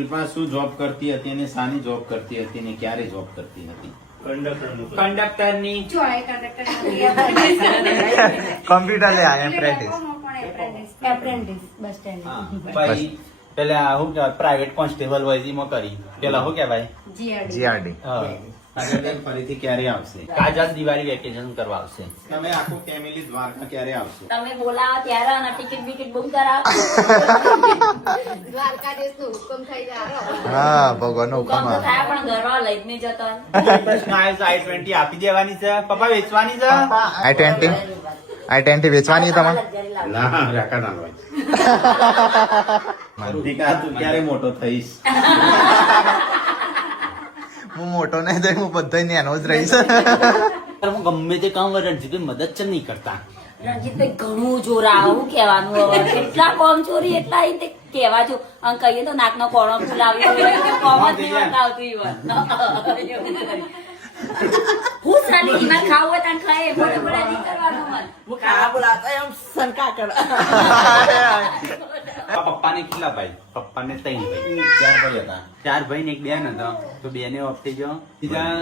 શિલ્પા શું જોબ કરતી હતી અને શાની જોબ કરતી હતી ને ક્યારે જોબ કરતી હતી? કંડક્ટરની કોમ્પ્યુટર લે એપ્રેન્ટિસ. Apprentice bus stand. પછી પેલા શું કહેવાય પ્રાઇવેટ કોન્સ્ટેબલ હોય એમાં કરી પેલા શું કહેવાય જીઆરડી. ફરીથી ક્યારે આવશે? કાજલ દિવાળી વેકેશન કરવા આવશે. તમે આખું ફેમિલી દ્વારકા ક્યારે આવશો? તમે બોલાવો ત્યારે અને ટિકિટ બિકિટ બુક કરાવો. દ્વારકાધીશનો હુકમ થઈ જાય. હા ભગવાનનો હુકમ હુકમ તો આવે. થાય પણ ઘરમાં લઈ જ નહીં જતો. i20 આપી દેવાની છે પપ્પા વેચવાની છે. I20 વેચવાની તમારે? લક્ઝરી લાવો. ના રાકા ના હોય. દીકા તું ક્યારે મોટો થઈશ? હું મોટો નહીં થઈ, હું બધા નેનો જ રહીશ. હું ગમે તે કામ રણજીતભાઈ મદદ છે નહીં કરતા. રણજીતભાઈ ઘણું જોરા આવું કહેવાનું હવે એટલા કોમ ચોરી એટલા અહીં તે કહેવા જો અને કહીએ તો નાકનો કોણો ફૂલાવ્યો કોમ જ નહીં બતાવતું ઈવન. હું સાલી ઈમાં ખાવું હોય ત્યાં ખાય બોલે બોલે નહીં કરવાનું મન. પપ્પાને કેટલા ભાઈ? પપ્પાને 3 ભાઈ. 4 ભાઈ હતા. 4 ભાઈ ને 1 બેન હતો તો બેને ઓફ થઈ ગયો. બીજા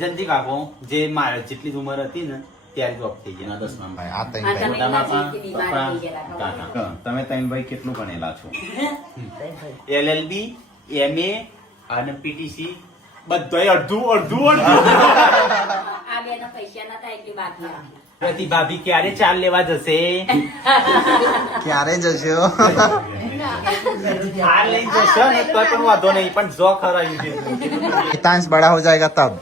જંતી કાકો જે મારા જેટલી જ ઉંમર હતી ને ત્યારે જ ઓફ થઈ ગયા. ના 10માં ભાઈ. આ તઈ આ તમે મોટામાં એમના જેટલી બીમાર થઈ ગયેલા ખબર? કાકા. તમે 3 ભાઈ કેટલું ભણેલા છો? LLB MA અને PTC બધાય અડધું આ બેનો પૈસા નતા એટલી બાકી હતી. પ્રતિ ભાભી ક્યારે ચાલ લેવા જશે? ક્યારે જશો? ચાલ લઈ જશો ને તો પણ વાંધો નહીં પણ જો ખરા યુ હિતાંશ બડા હો જાયગા તબ.